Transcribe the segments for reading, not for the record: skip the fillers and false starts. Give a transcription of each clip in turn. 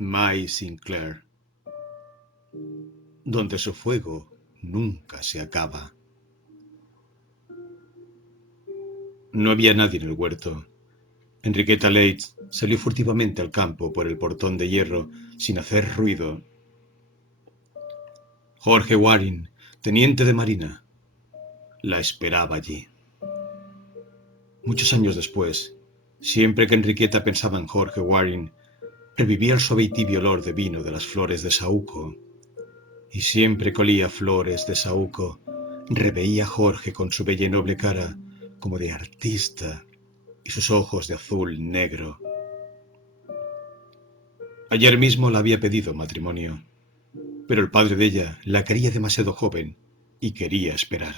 May Sinclair, donde su fuego nunca se acaba. No había nadie en el huerto. Enriqueta Leitz salió furtivamente al campo por el portón de hierro sin hacer ruido. Jorge Waring, teniente de marina, la esperaba allí. Muchos años después, siempre que Enriqueta pensaba en Jorge Waring, revivía el suave y tibio olor de vino de las flores de saúco. Y siempre que olía flores de saúco, reveía a Jorge con su bella y noble cara como de artista y sus ojos de azul negro. Ayer mismo la había pedido matrimonio, pero el padre de ella la quería demasiado joven y quería esperar.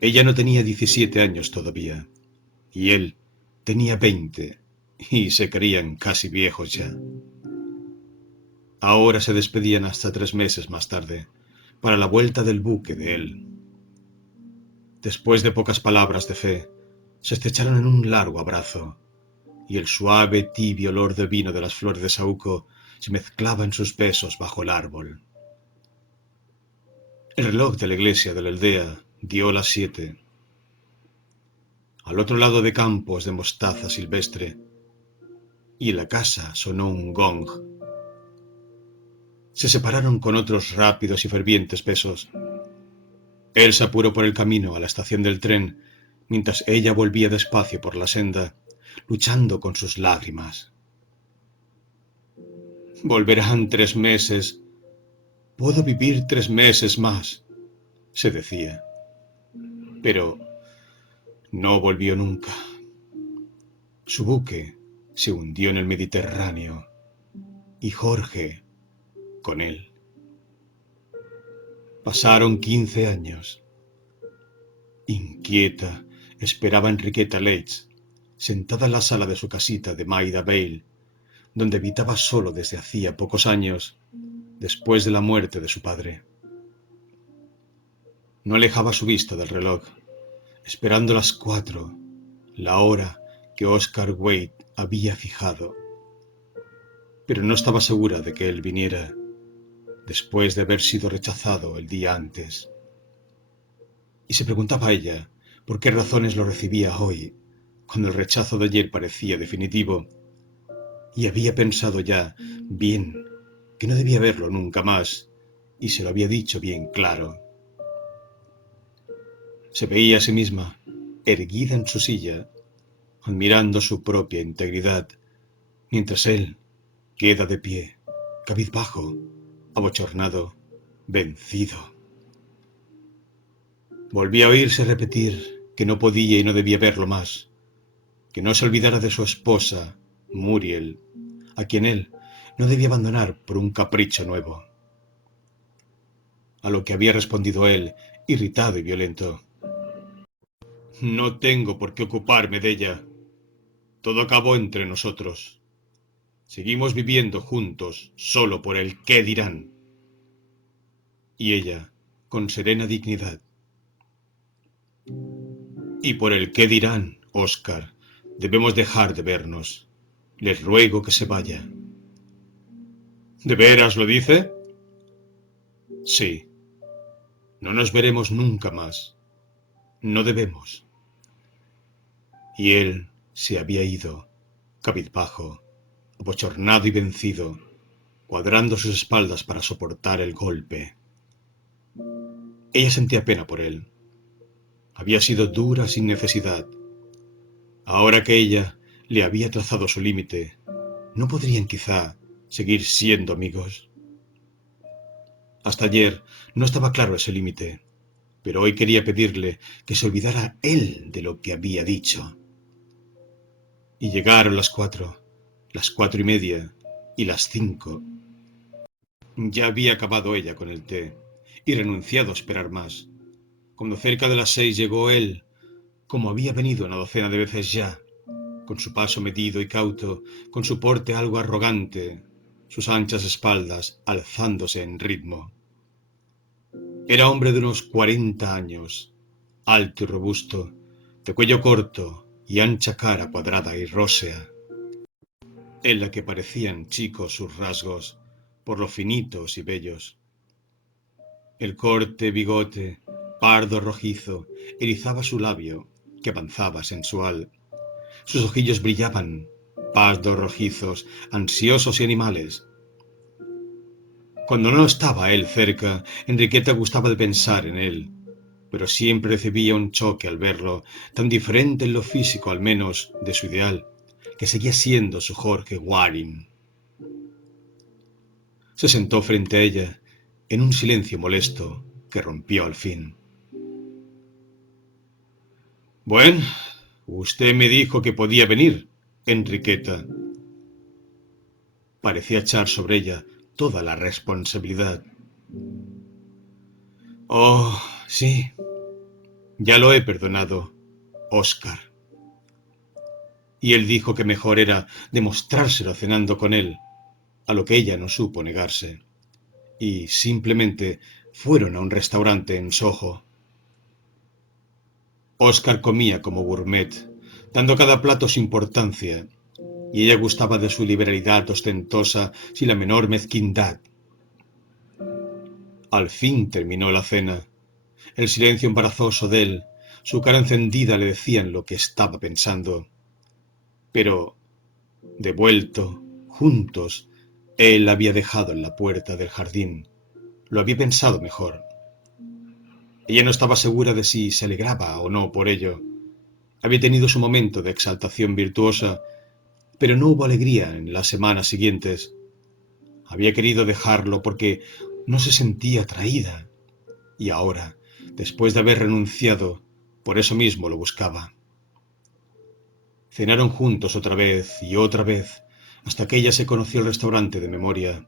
Ella no tenía 17 años todavía, y él tenía 20, y se creían casi viejos ya. Ahora se despedían hasta 3 meses más tarde, para la vuelta del buque de él. Después de pocas palabras de fe, se estrecharon en un largo abrazo, y el suave, tibio olor de vino de las flores de saúco se mezclaba en sus besos bajo el árbol. El reloj de la iglesia de la aldea dio las 7. Al otro lado de campos de mostaza silvestre, y en la casa sonó un gong. Se separaron con otros rápidos y fervientes besos. Él se apuró por el camino a la estación del tren, mientras ella volvía despacio por la senda, luchando con sus lágrimas. Volverán 3 meses. Puedo vivir 3 meses más, se decía. Pero no volvió nunca. Su buque se hundió en el Mediterráneo y Jorge con él. Pasaron 15 años. Inquieta, esperaba Enriqueta Leitz, sentada en la sala de su casita de Maida Vale, donde habitaba solo desde hacía pocos años, después de la muerte de su padre. No alejaba su vista del reloj, esperando las 4, la hora que Oscar Wade había fijado. Pero no estaba segura de que él viniera, después de haber sido rechazado el día antes. Y se preguntaba a ella por qué razones lo recibía hoy, cuando el rechazo de ayer parecía definitivo, y había pensado ya bien que no debía verlo nunca más, y se lo había dicho bien claro. Se veía a sí misma, erguida en su silla, admirando su propia integridad, mientras él queda de pie, cabizbajo, abochornado, vencido. Volvía a oírse repetir que no podía y no debía verlo más, que no se olvidara de su esposa, Muriel, a quien él no debía abandonar por un capricho nuevo. A lo que había respondido él, irritado y violento: no tengo por qué ocuparme de ella. Todo acabó entre nosotros. Seguimos viviendo juntos solo por el qué dirán. Y ella, con serena dignidad: y por el qué dirán, Oscar, debemos dejar de vernos. Les ruego que se vaya. ¿De veras lo dice? Sí. No nos veremos nunca más. No debemos. Y él se había ido, cabizbajo, abochornado y vencido, cuadrando sus espaldas para soportar el golpe. Ella sentía pena por él. Había sido dura sin necesidad. Ahora que ella le había trazado su límite, ¿no podrían quizá seguir siendo amigos? Hasta ayer no estaba claro ese límite, pero hoy quería pedirle que se olvidara él de lo que había dicho. Y llegaron las 4, las 4:30 y las 5. Ya había acabado ella con el té y renunciado a esperar más, cuando cerca de las 6 llegó él, como había venido una docena de veces ya, con su paso medido y cauto, con su porte algo arrogante, sus anchas espaldas alzándose en ritmo. Era hombre de unos 40 años, alto y robusto, de cuello corto y ancha cara cuadrada y rósea. en la que parecían chicos sus rasgos, por lo finitos y bellos. El corte bigote, pardo rojizo, erizaba su labio, que avanzaba sensual. Sus ojillos brillaban, pardos rojizos, ansiosos y animales. Cuando no estaba él cerca, Enriqueta gustaba de pensar en él, pero siempre recibía un choque al verlo, tan diferente en lo físico al menos de su ideal, que seguía siendo su Jorge Waring. Se sentó frente a ella, en un silencio molesto que rompió al fin. Bueno, usted me dijo que podía venir, Enriqueta. Parecía echar sobre ella toda la responsabilidad. Oh, sí, ya lo he perdonado, Oscar. Y él dijo que mejor era demostrárselo cenando con él, a lo que ella no supo negarse. Y simplemente fueron a un restaurante en Soho. Oscar comía como gourmet, dando a cada plato su importancia, y ella gustaba de su liberalidad ostentosa sin la menor mezquindad. Al fin terminó la cena. El silencio embarazoso de él, su cara encendida le decían lo que estaba pensando. Pero, de vuelto, juntos, él la había dejado en la puerta del jardín. Lo había pensado mejor. Ella no estaba segura de si se alegraba o no por ello. Había tenido su momento de exaltación virtuosa, pero no hubo alegría en las semanas siguientes. Había querido dejarlo porque no se sentía atraída, y ahora, después de haber renunciado, por eso mismo lo buscaba. Cenaron juntos otra vez, hasta que ella se conoció el restaurante de memoria.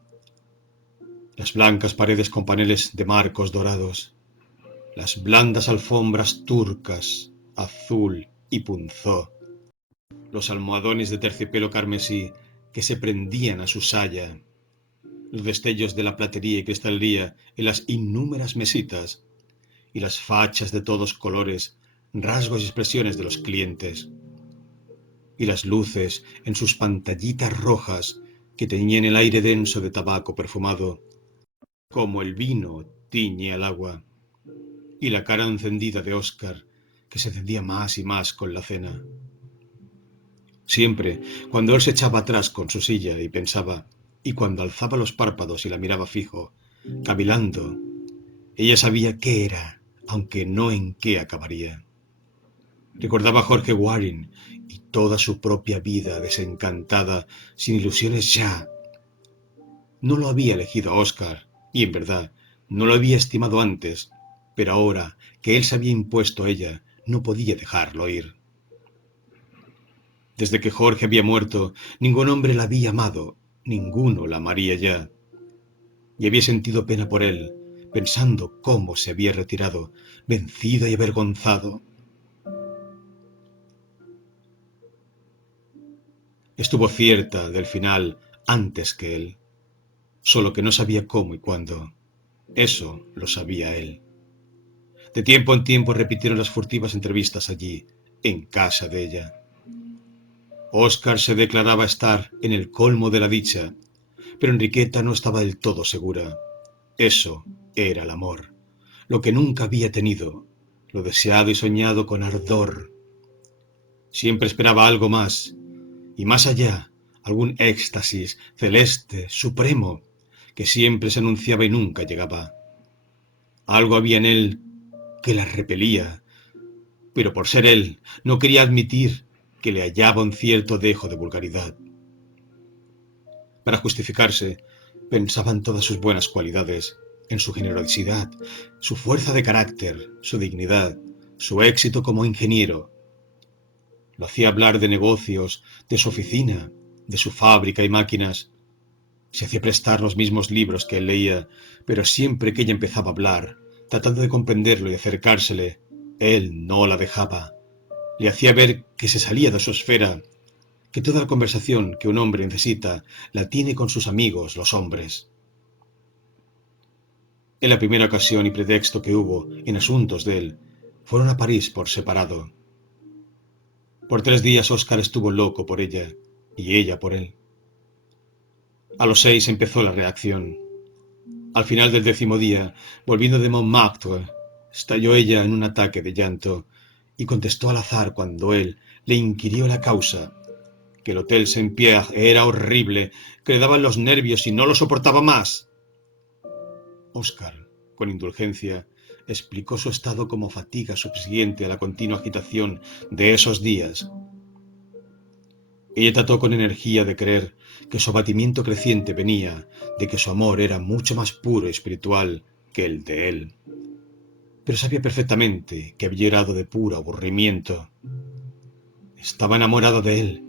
Las blancas paredes con paneles de marcos dorados, las blandas alfombras turcas, azul y punzó, los almohadones de terciopelo carmesí que se prendían a su saya, los destellos de la platería y cristalería en las innúmeras mesitas, y las fachas de todos colores, rasgos y expresiones de los clientes, y las luces en sus pantallitas rojas que teñían el aire denso de tabaco perfumado, como el vino tiñe al agua, y la cara encendida de Oscar, que se encendía más y más con la cena. Siempre, cuando él se echaba atrás con su silla y pensaba, y cuando alzaba los párpados y la miraba fijo, cavilando, ella sabía qué era, aunque no en qué acabaría. Recordaba a Jorge Waring y toda su propia vida desencantada, sin ilusiones ya. No lo había elegido a Oscar, y en verdad, no lo había estimado antes, pero ahora que él se había impuesto a ella, no podía dejarlo ir. Desde que Jorge había muerto, ningún hombre la había amado, ninguno la amaría ya. Y había sentido pena por él, pensando cómo se había retirado, vencido y avergonzado. Estuvo cierta del final antes que él, solo que no sabía cómo y cuándo. Eso lo sabía él. De tiempo en tiempo repitieron las furtivas entrevistas allí, en casa de ella. Oscar se declaraba estar en el colmo de la dicha, pero Enriqueta no estaba del todo segura. Eso era el amor, lo que nunca había tenido, lo deseado y soñado con ardor. Siempre esperaba algo más, y más allá, algún éxtasis celeste, supremo, que siempre se anunciaba y nunca llegaba. Algo había en él que la repelía, pero por ser él, no quería admitir que le hallaba un cierto dejo de vulgaridad. Para justificarse, pensaba en todas sus buenas cualidades, en su generosidad, su fuerza de carácter, su dignidad, su éxito como ingeniero. Lo hacía hablar de negocios, de su oficina, de su fábrica y máquinas. Se hacía prestar los mismos libros que él leía, pero siempre que ella empezaba a hablar, tratando de comprenderlo y acercársele, él no la dejaba. Le hacía ver que se salía de su esfera, que toda la conversación que un hombre necesita la tiene con sus amigos, los hombres. En la primera ocasión y pretexto que hubo en asuntos de él, fueron a París por separado. Por 3 días Óscar estuvo loco por ella y ella por él. A los 6 empezó la reacción. Al final del 10º día, volviendo de Montmartre, estalló ella en un ataque de llanto y contestó al azar cuando él le inquirió la causa, que el Hotel Saint-Pierre era horrible, que le daban los nervios y no lo soportaba más. Oscar, con indulgencia, explicó su estado como fatiga subsiguiente a la continua agitación de esos días. Ella trató con energía de creer que su abatimiento creciente venía de que su amor era mucho más puro y espiritual que el de él. Pero sabía perfectamente que había llegado de puro aburrimiento. Estaba enamorada de él,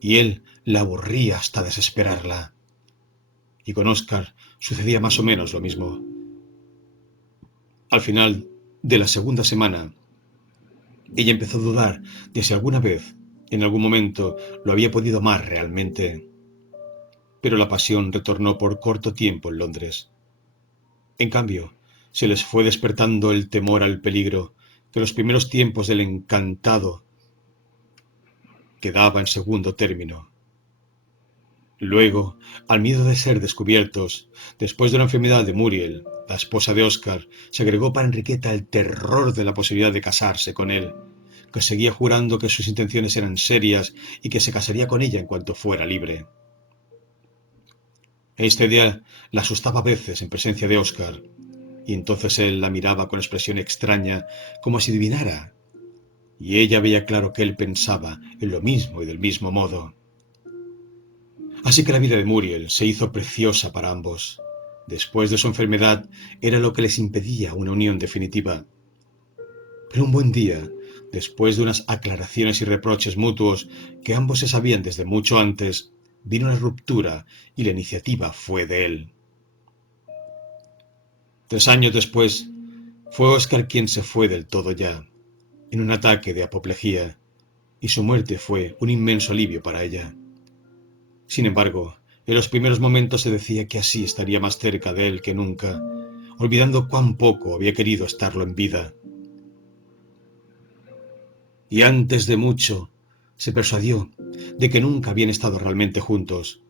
y él la aburría hasta desesperarla. Y con Oscar sucedía más o menos lo mismo. Al final de la segunda semana, ella empezó a dudar de si alguna vez, en algún momento, lo había podido amar realmente. Pero la pasión retornó por corto tiempo en Londres. En cambio, se les fue despertando el temor al peligro que los primeros tiempos del encantado quedaba en segundo término. Luego, al miedo de ser descubiertos, después de la enfermedad de Muriel, la esposa de Oscar, se agregó para Enriqueta el terror de la posibilidad de casarse con él, que seguía jurando que sus intenciones eran serias y que se casaría con ella en cuanto fuera libre. Esta idea la asustaba a veces en presencia de Oscar, y entonces él la miraba con expresión extraña, como si adivinara, y ella veía claro que él pensaba en lo mismo y del mismo modo. Así que la vida de Muriel se hizo preciosa para ambos. Después de su enfermedad era lo que les impedía una unión definitiva. Pero un buen día, después de unas aclaraciones y reproches mutuos que ambos se sabían desde mucho antes, vino la ruptura y la iniciativa fue de él. 3 años después, fue Oscar quien se fue del todo ya, en un ataque de apoplejía, y su muerte fue un inmenso alivio para ella. Sin embargo, en los primeros momentos se decía que así estaría más cerca de él que nunca, olvidando cuán poco había querido estarlo en vida. Y antes de mucho, se persuadió de que nunca habían estado realmente juntos.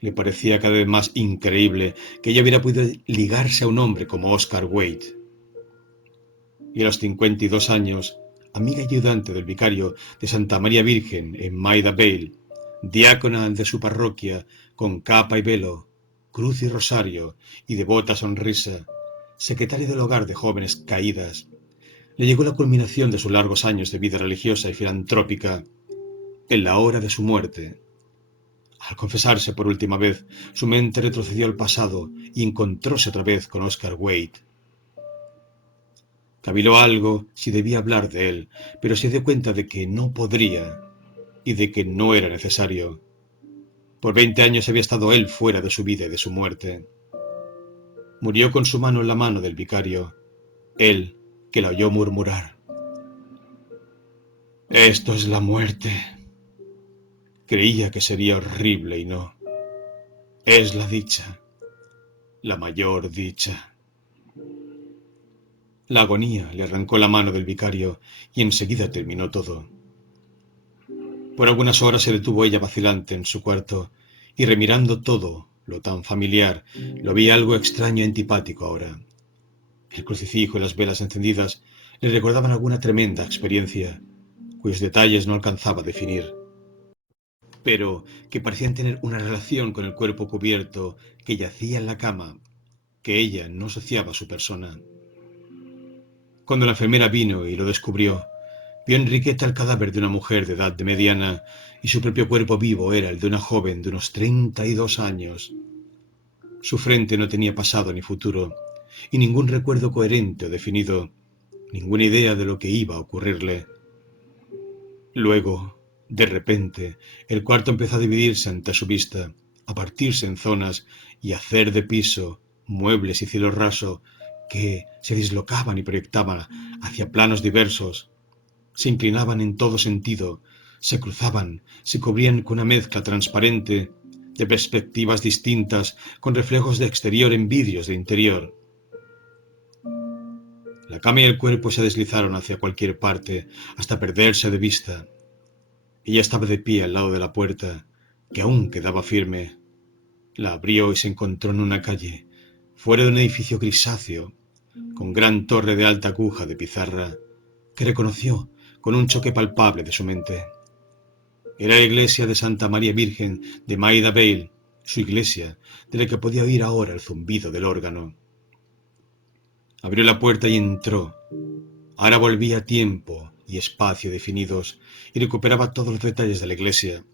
Le parecía cada vez más increíble que ella hubiera podido ligarse a un hombre como Oscar Wade. Y a los 52 años, amiga y ayudante del vicario de Santa María Virgen en Maida Vale, diácona de su parroquia con capa y velo, cruz y rosario y devota sonrisa, secretaria del hogar de jóvenes caídas, le llegó la culminación de sus largos años de vida religiosa y filantrópica en la hora de su muerte. Al confesarse por última vez, su mente retrocedió al pasado y encontróse otra vez con Oscar Wade. Caviló algo si debía hablar de él, pero se dio cuenta de que no podría y de que no era necesario. Por 20 años había estado él fuera de su vida y de su muerte. Murió con su mano en la mano del vicario, él que la oyó murmurar: «Esto es la muerte». Creía que sería horrible y no. Es la dicha, la mayor dicha. La agonía le arrancó la mano del vicario y enseguida terminó todo. Por algunas horas se detuvo ella vacilante en su cuarto y remirando todo lo tan familiar, lo vi algo extraño y antipático ahora. El crucifijo y las velas encendidas le recordaban alguna tremenda experiencia, cuyos detalles no alcanzaba a definir, pero que parecían tener una relación con el cuerpo cubierto que yacía en la cama, que ella no asociaba a su persona. Cuando la enfermera vino y lo descubrió, vio a Enriqueta el cadáver de una mujer de edad de mediana y su propio cuerpo vivo era el de una joven de unos 32 años. Su frente no tenía pasado ni futuro, y ningún recuerdo coherente o definido, ninguna idea de lo que iba a ocurrirle. Luego, de repente, el cuarto empezó a dividirse ante su vista, a partirse en zonas y a hacer de piso, muebles y cielo raso que se dislocaban y proyectaban hacia planos diversos, se inclinaban en todo sentido, se cruzaban, se cubrían con una mezcla transparente de perspectivas distintas, con reflejos de exterior en vidrios de interior. La cama y el cuerpo se deslizaron hacia cualquier parte, hasta perderse de vista. Ella estaba de pie al lado de la puerta, que aún quedaba firme. La abrió y se encontró en una calle, fuera de un edificio grisáceo, con gran torre de alta aguja de pizarra, que reconoció con un choque palpable de su mente. Era la iglesia de Santa María Virgen de Maida Vale, su iglesia, de la que podía oír ahora el zumbido del órgano. Abrió la puerta y entró. Ahora volvía tiempo y espacio definidos y recuperaba todos los detalles de la iglesia,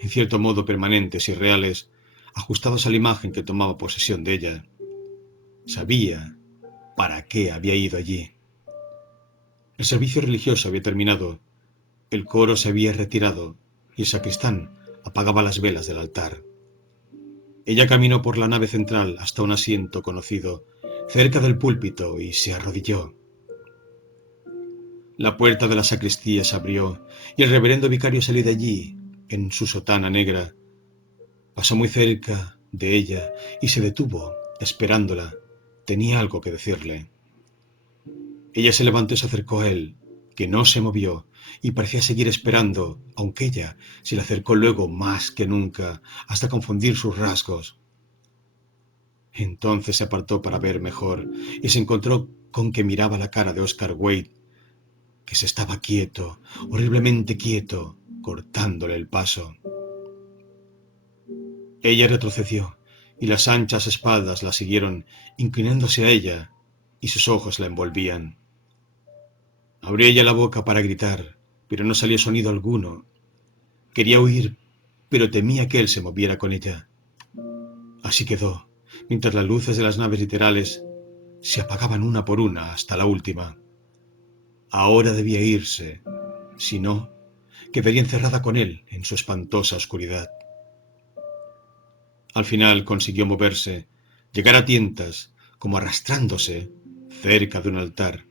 en cierto modo permanentes y reales, ajustados a la imagen que tomaba posesión de ella. Sabía para qué había ido allí. El servicio religioso había terminado, el coro se había retirado y el sacristán apagaba las velas del altar. Ella caminó por la nave central hasta un asiento conocido, cerca del púlpito, y se arrodilló. La puerta de la sacristía se abrió y el reverendo vicario salió de allí, en su sotana negra. Pasó muy cerca de ella y se detuvo, esperándola. Tenía algo que decirle. Ella se levantó y se acercó a él, que no se movió, y parecía seguir esperando, aunque ella se le acercó luego más que nunca, hasta confundir sus rasgos. Entonces se apartó para ver mejor, y se encontró con que miraba la cara de Oscar Wade, que se estaba quieto, horriblemente quieto, cortándole el paso. Ella retrocedió, y las anchas espaldas la siguieron, inclinándose a ella, y sus ojos la envolvían. Abrió ella la boca para gritar, pero no salió sonido alguno. Quería huir, pero temía que él se moviera con ella. Así quedó, mientras las luces de las naves literales se apagaban una por una hasta la última. Ahora debía irse, si no, quedaría encerrada con él en su espantosa oscuridad. Al final consiguió moverse, llegar a tientas, como arrastrándose, cerca de un altar.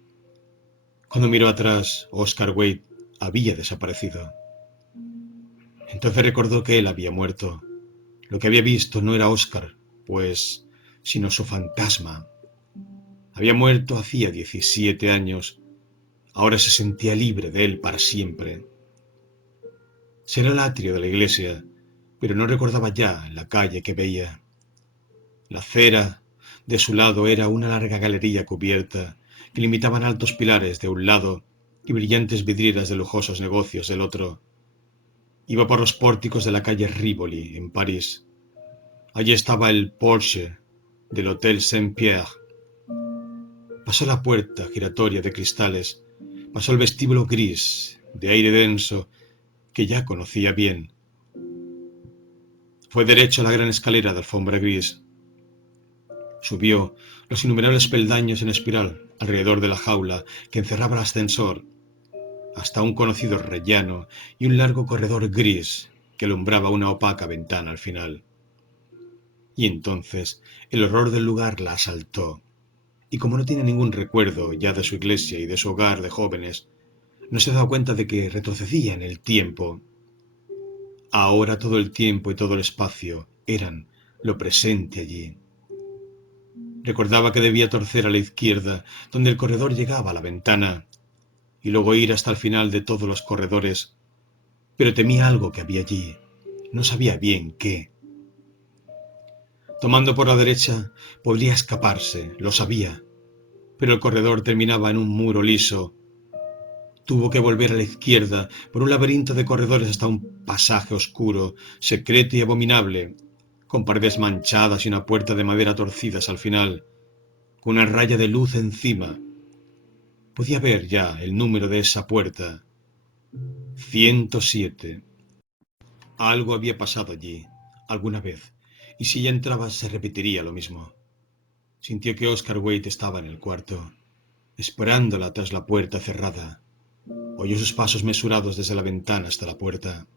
Cuando miró atrás, Oscar Wade había desaparecido. Entonces recordó que él había muerto. Lo que había visto no era Oscar, pues, sino su fantasma. Había muerto hacía 17 años. Ahora se sentía libre de él para siempre. Será el atrio de la iglesia, pero no recordaba ya la calle que veía. La acera de su lado era una larga galería cubierta que limitaban altos pilares de un lado y brillantes vidrieras de lujosos negocios del otro. Iba por los pórticos de la calle Rivoli, en París. Allí estaba el Porsche del Hotel Saint-Pierre. Pasó la puerta giratoria de cristales, pasó el vestíbulo gris, de aire denso, que ya conocía bien. Fue derecho a la gran escalera de alfombra gris. Subió los innumerables peldaños en espiral alrededor de la jaula que encerraba el ascensor, hasta un conocido rellano y un largo corredor gris que alumbraba una opaca ventana al final. Y entonces el horror del lugar la asaltó, y como no tiene ningún recuerdo ya de su iglesia y de su hogar de jóvenes, no se daba cuenta de que retrocedía en el tiempo. Ahora todo el tiempo y todo el espacio eran lo presente allí. Recordaba que debía torcer a la izquierda, donde el corredor llegaba a la ventana, y luego ir hasta el final de todos los corredores, pero temía algo que había allí. No sabía bien qué. Tomando por la derecha, podría escaparse, lo sabía, pero el corredor terminaba en un muro liso. Tuvo que volver a la izquierda por un laberinto de corredores hasta un pasaje oscuro, secreto y abominable, con paredes manchadas y una puerta de madera torcidas al final, con una raya de luz encima. Podía ver ya el número de esa puerta. 107. Algo había pasado allí, alguna vez, y si ella entraba se repetiría lo mismo. Sintió que Oscar Wade estaba en el cuarto, esperándola tras la puerta cerrada. Oyó sus pasos mesurados desde la ventana hasta la puerta.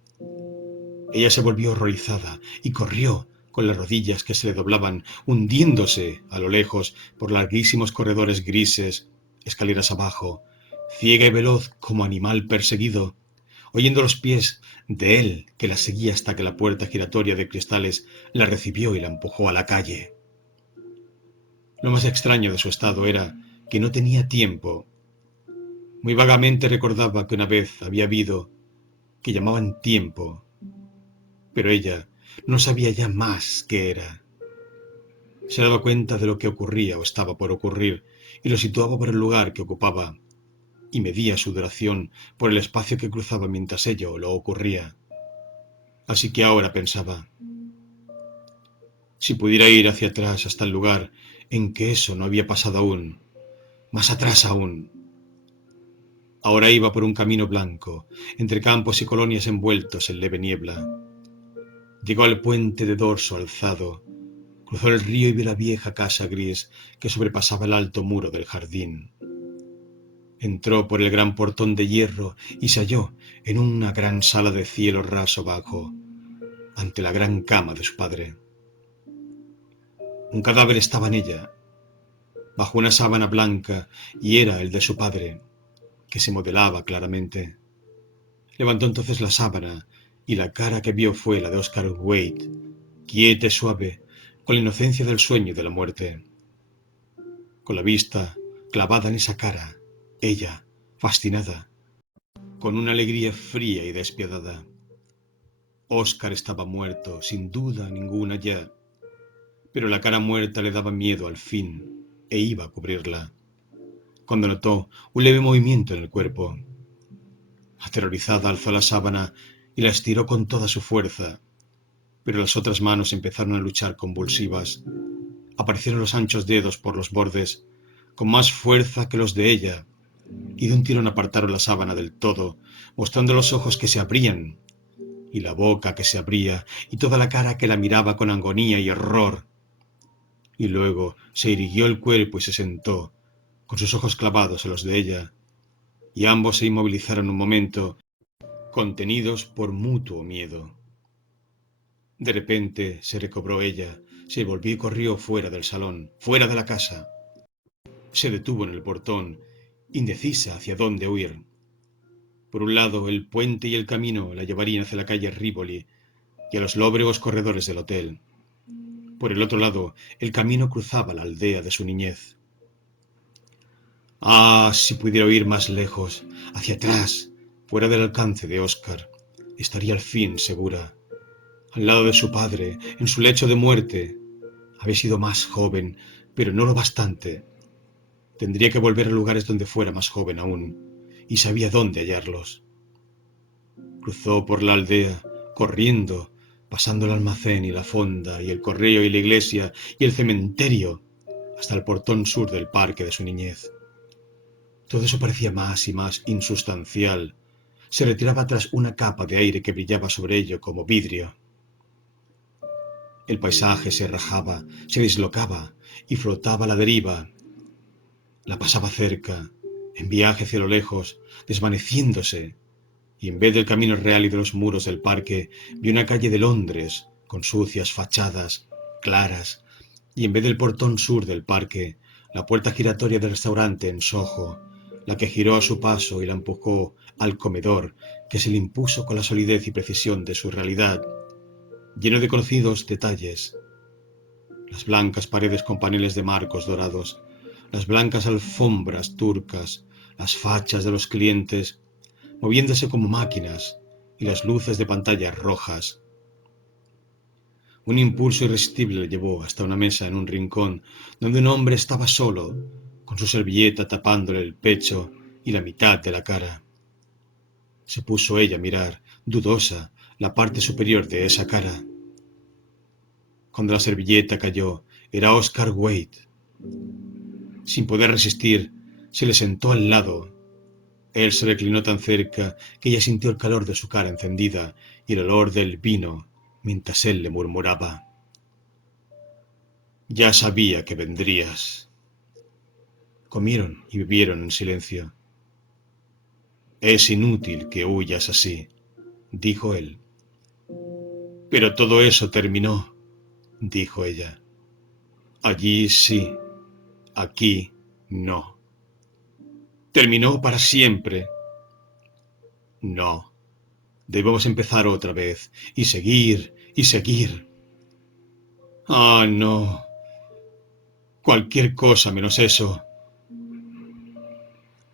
Ella se volvió horrorizada y corrió, con las rodillas que se le doblaban, hundiéndose a lo lejos por larguísimos corredores grises, escaleras abajo, ciega y veloz como animal perseguido, oyendo los pies de él que la seguía hasta que la puerta giratoria de cristales la recibió y la empujó a la calle. Lo más extraño de su estado era que no tenía tiempo. Muy vagamente recordaba que una vez había habido que llamaban tiempo, pero ella No sabía ya más qué era. Se daba cuenta de lo que ocurría o estaba por ocurrir y lo situaba por el lugar que ocupaba y medía su duración por el espacio que cruzaba mientras ello lo ocurría. Así que ahora pensaba, si pudiera ir hacia atrás hasta el lugar en que eso no había pasado aún, más atrás aún. Ahora iba por un camino blanco, entre campos y colonias envueltos en leve niebla. Llegó al puente de dorso alzado, cruzó el río y vio la vieja casa gris que sobrepasaba el alto muro del jardín. Entró por el gran portón de hierro y se halló en una gran sala de cielo raso bajo, ante la gran cama de su padre. Un cadáver estaba en ella, bajo una sábana blanca, y era el de su padre, que se modelaba claramente. Levantó entonces la sábana, y la cara que vio fue la de Oscar Wade, quieta y suave, con la inocencia del sueño y de la muerte. Con la vista clavada en esa cara, ella, fascinada, con una alegría fría y despiadada. Oscar estaba muerto, sin duda ninguna ya, pero la cara muerta le daba miedo al fin, e iba a cubrirla, cuando notó un leve movimiento en el cuerpo. Aterrorizada alzó la sábana y la estiró con toda su fuerza, pero las otras manos empezaron a luchar convulsivas. Aparecieron los anchos dedos por los bordes, con más fuerza que los de ella, y de un tirón apartaron la sábana del todo, mostrando los ojos que se abrían, y la boca que se abría, y toda la cara que la miraba con agonía y horror. Y luego se irguió el cuerpo y se sentó, con sus ojos clavados en los de ella, y ambos se inmovilizaron un momento, contenidos por mutuo miedo. De repente se recobró ella, se volvió y corrió fuera del salón, fuera de la casa. Se detuvo en el portón, indecisa hacia dónde huir. Por un lado, el puente y el camino la llevarían hacia la calle Rivoli y a los lóbregos corredores del hotel. Por el otro lado, el camino cruzaba la aldea de su niñez. Ah, si pudiera huir más lejos, hacia atrás, fuera del alcance de Oscar, estaría al fin segura. Al lado de su padre, en su lecho de muerte. Había sido más joven, pero no lo bastante. Tendría que volver a lugares donde fuera más joven aún, y sabía dónde hallarlos. Cruzó por la aldea, corriendo, pasando el almacén y la fonda, y el correo y la iglesia, y el cementerio, hasta el portón sur del parque de su niñez. Todo eso parecía más y más insustancial. Se retiraba tras una capa de aire que brillaba sobre ello como vidrio. El paisaje se rajaba, se dislocaba y flotaba a la deriva. La pasaba cerca, en viaje hacia lo lejos, desvaneciéndose, y en vez del camino real y de los muros del parque, vi una calle de Londres, con sucias fachadas, claras, y en vez del portón sur del parque, la puerta giratoria del restaurante en Soho, la que giró a su paso y la empujó al comedor, que se le impuso con la solidez y precisión de su realidad, lleno de conocidos detalles. Las blancas paredes con paneles de marcos dorados, las blancas alfombras turcas, las fachas de los clientes, moviéndose como máquinas, y las luces de pantallas rojas. Un impulso irresistible le llevó hasta una mesa en un rincón, donde un hombre estaba solo, con su servilleta tapándole el pecho y la mitad de la cara. Se puso ella a mirar, dudosa, la parte superior de esa cara. Cuando la servilleta cayó, era Oscar Wade. Sin poder resistir, se le sentó al lado. Él se reclinó tan cerca que ella sintió el calor de su cara encendida y el olor del vino, mientras él le murmuraba: «Ya sabía que vendrías». Comieron y bebieron en silencio. «Es inútil que huyas así», dijo él. «Pero todo eso terminó», dijo ella. «Allí sí, aquí no». «¿Terminó para siempre?» «No. Debemos empezar otra vez, y seguir, y seguir». «Ah, no. Cualquier cosa menos eso».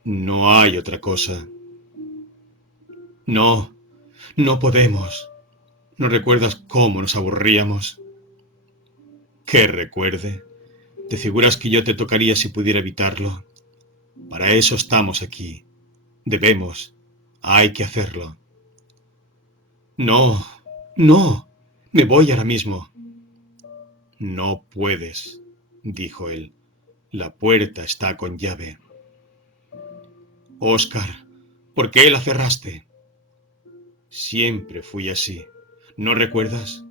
«No hay otra cosa». «No, no podemos. ¿No recuerdas cómo nos aburríamos? ¿Qué recuerde? ¿Te figuras que yo te tocaría si pudiera evitarlo? Para eso estamos aquí. Debemos. Hay que hacerlo. No, no. Me voy ahora mismo. No puedes, dijo él. La puerta está con llave. Óscar, ¿por qué la cerraste? Siempre fui así. ¿No recuerdas?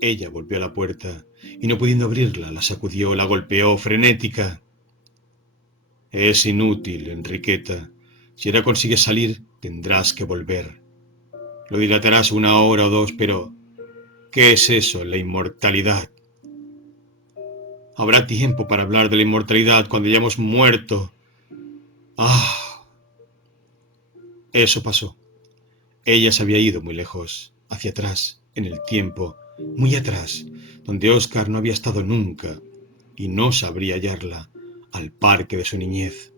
Ella volvió a la puerta y no pudiendo abrirla, la sacudió, la golpeó, frenética. Es inútil, Enriqueta. Si ahora consigues salir, tendrás que volver. Lo dilatarás 1 hora o 2, pero ¿qué es eso, la inmortalidad? Habrá tiempo para hablar de la inmortalidad cuando hayamos muerto. Ah, eso pasó. Ella se había ido muy lejos, hacia atrás, en el tiempo, muy atrás, donde Óscar no había estado nunca y no sabría hallarla, al parque de su niñez.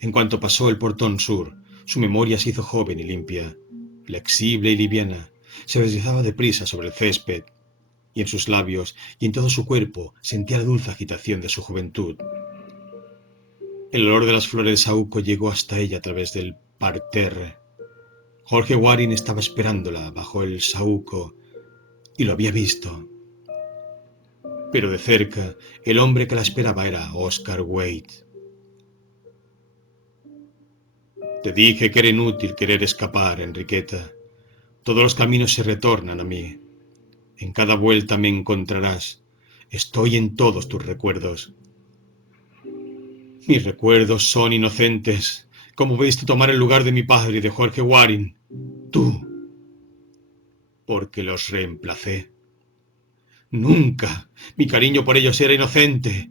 En cuanto pasó el portón sur, su memoria se hizo joven y limpia, flexible y liviana, se deslizaba deprisa sobre el césped, y en sus labios y en todo su cuerpo sentía la dulce agitación de su juventud. El olor de las flores de saúco llegó hasta ella a través del parterre. Jorge Waring estaba esperándola bajo el saúco y lo había visto. Pero de cerca, el hombre que la esperaba era Oscar Wade. Te dije que era inútil querer escapar, Enriqueta. Todos los caminos se retornan a mí. En cada vuelta me encontrarás. Estoy en todos tus recuerdos. Mis recuerdos son inocentes. ¿Cómo pudiste tomar el lugar de mi padre y de Jorge Waring? Tú. Porque los reemplacé. Nunca. Mi cariño por ellos era inocente.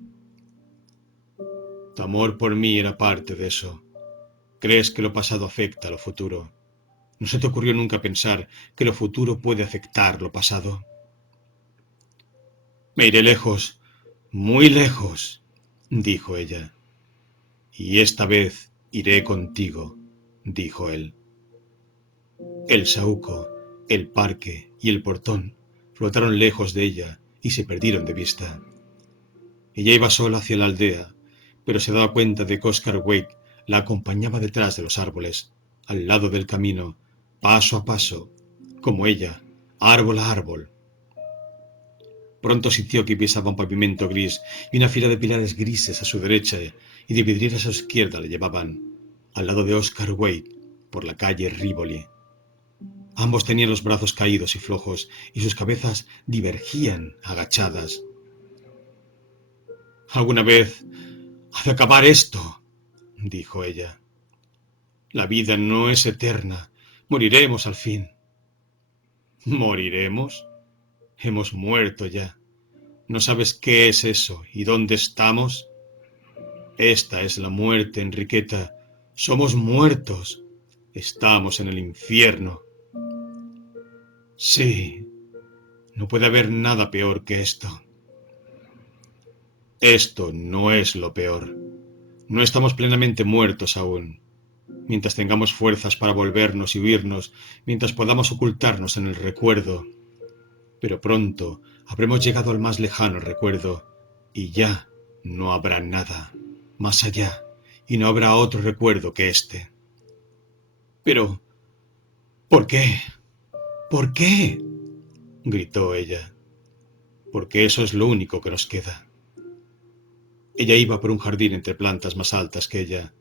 Tu amor por mí era parte de eso. Crees que lo pasado afecta a lo futuro. ¿No se te ocurrió nunca pensar que lo futuro puede afectar lo pasado? Me iré lejos, muy lejos, dijo ella. Y esta vez iré contigo, dijo él. El saúco, el parque y el portón flotaron lejos de ella y se perdieron de vista. Ella iba sola hacia la aldea, pero se daba cuenta de que Oscar Wade la acompañaba detrás de los árboles, al lado del camino, paso a paso, como ella, árbol a árbol. Pronto sintió que pisaba un pavimento gris y una fila de pilares grises a su derecha y de vidrieras a su izquierda le llevaban, al lado de Oscar Wade, por la calle Rivoli. Ambos tenían los brazos caídos y flojos y sus cabezas divergían agachadas. «Alguna vez ha de acabar esto», dijo ella. «La vida no es eterna. Moriremos al fin». ¿Moriremos? Hemos muerto ya. ¿No sabes qué es eso y dónde estamos? Esta es la muerte, Enriqueta. Somos muertos. Estamos en el infierno. Sí, no puede haber nada peor que esto. Esto no es lo peor. No estamos plenamente muertos aún. Mientras tengamos fuerzas para volvernos y huirnos, mientras podamos ocultarnos en el recuerdo. Pero pronto habremos llegado al más lejano recuerdo y ya no habrá nada más allá y no habrá otro recuerdo que este. Pero, ¿por qué? ¿Por qué? Gritó ella. Porque eso es lo único que nos queda. Ella iba por un jardín entre plantas más altas que ella.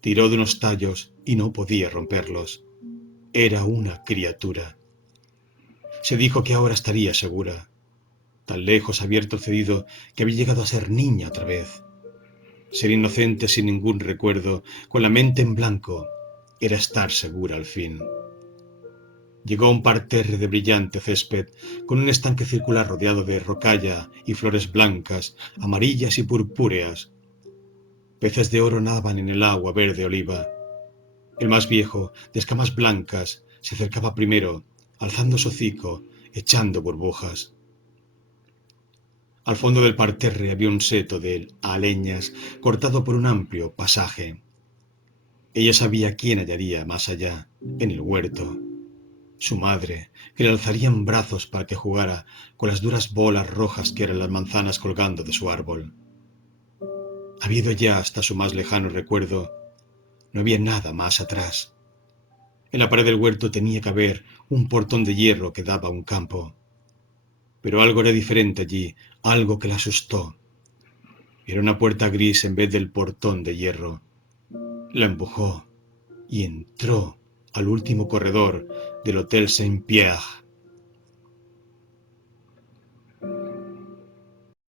Tiró de unos tallos y no podía romperlos. Era una criatura. Se dijo que ahora estaría segura. Tan lejos había retrocedido que había llegado a ser niña otra vez. Ser inocente sin ningún recuerdo, con la mente en blanco, era estar segura al fin. Llegó a un parterre de brillante césped, con un estanque circular rodeado de rocalla y flores blancas, amarillas y purpúreas. Peces de oro nadaban en el agua verde oliva. El más viejo, de escamas blancas, se acercaba primero, alzando su hocico, echando burbujas. Al fondo del parterre había un seto de aleñas cortado por un amplio pasaje. Ella sabía quién hallaría más allá, en el huerto. Su madre, que le alzaría en brazos para que jugara con las duras bolas rojas que eran las manzanas colgando de su árbol. Habido ya hasta su más lejano recuerdo, no había nada más atrás. En la pared del huerto tenía que haber un portón de hierro que daba a un campo. Pero algo era diferente allí, algo que la asustó. Era una puerta gris en vez del portón de hierro. La empujó y entró al último corredor del Hotel Saint-Pierre.